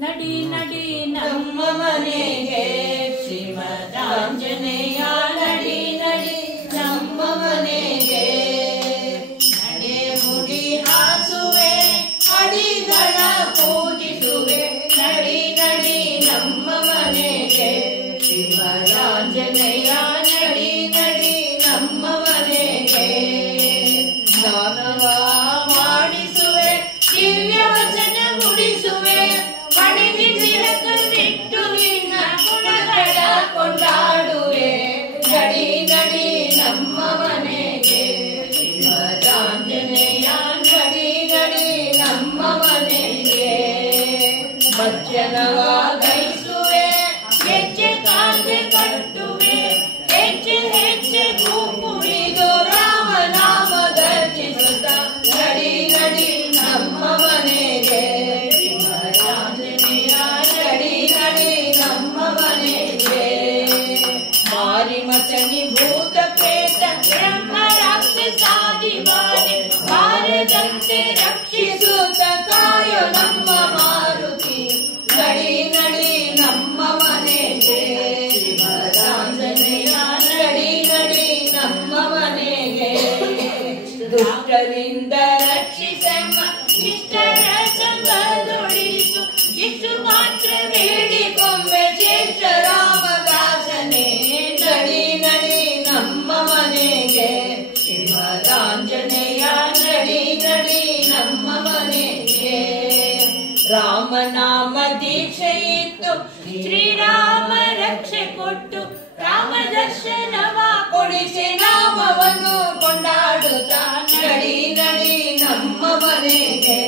ನಡಿ ನಡಿ ನಮ್ಮ ಮನೆಗೆ ಶ್ರೀಮದಾಂಜನೇಯ ನಡಿ ನಡಿ ನಮ್ಮ ಮನೆಗೆ ನಡೆ ಮುಡಿ ಹಾಸುವೆ ಅಡಿಗಳ ಪೂಜಿಸುವೆ ನಡಿ ನಡಿ ನಮ್ಮ ಮನೆಗೆ ಶ್ರೀಮದಾಂಜನೇಯ ನಡಿ ನಡಿ ನಮ್ಮ ಮನೆಗೆ ದಾನವ ಮಾಡಿಸುವೆ ದಿವ್ಯ ವಚನ ಮುಡಿಸುವೆ ಬಿಟ್ಟು ನಿನ್ನ ಗುಣಗಳ ಕೊಂಡಾಡುವೆ ನಡಿ ನಡಿ ನಮ್ಮ ಮನೆಗೆ ಶ್ರೀಮದಾಂಜನೇಯ ನಡಿ ನಡಿ ನಮ್ಮ ಮನೆಗೆ ಭಜನವ ಗೈಸುವೆ ಹೆಜ್ಜೆ ಕಾಲ್ಗೆ ಕಟ್ಟುವೆ ಹೆಜ್ಜೆ ಹೆಜ್ಜೆಗೂ ಕುಣಿದು ರಾಮನಾಮ ಗರ್ಜಿಸುತ್ತ ನಡಿ ನಡಿ ನಮ್ಮ ಮನೆಗೆ ನಮ್ಮ ಮನೆಗೆ ಮಾರಿಮಚನಿ ಭೂತ ಪ್ರೇತ ಬ್ರಹ್ಮ ರಾಕ್ಷಸಾದಿ ಬಾಧೆ ಬಾರದಂತೆ ರಕ್ಷಿಸುತ್ತ ಕಾಯೋ ನಮ್ಮ ಮಾರುತಿ ನಡಿ ನಡಿ ನಮ್ಮ ಮನೆಗೆ ಶ್ರೀಮದಾಂಜನೇಯ ನಡಿ ನಡಿ ನಮ್ಮ ಮನೆಗೆ ದುಷ್ಟರಿಂದ ರಕ್ಷಿಸಮ್ಮ ಇಷ್ಟರ ಸಂಗದೊಳಿಸು ಇಷ್ಟು ಮಾತ್ರ ಬೇಡಿಕೊಂಬೆ ಶ್ರೇಷ್ಠ ರಾಮದಾಸನೇ ನಡಿ ನಡಿ ನಮ್ಮ ಮನೆಗೆ ಶ್ರೀಮದಾಂಜನೇಯ ನಡಿ ನಡಿ ನಮ್ಮ ಮನೆಗೆ ರಾಮನಾಮ ದೀಕ್ಷೆ ಇತ್ತು ಶ್ರೀರಾಮ ರಕ್ಷೆ ಕೊಟ್ಟು ರಾಮ ದರ್ಶನವ ಕೊಡಿಸಿ ನಾಮವನ್ನು ಕೊಂಡಾಡುತ್ತಾ ನಡಿ ನಡಿ ನಮ್ಮ ಮನೆಗೆ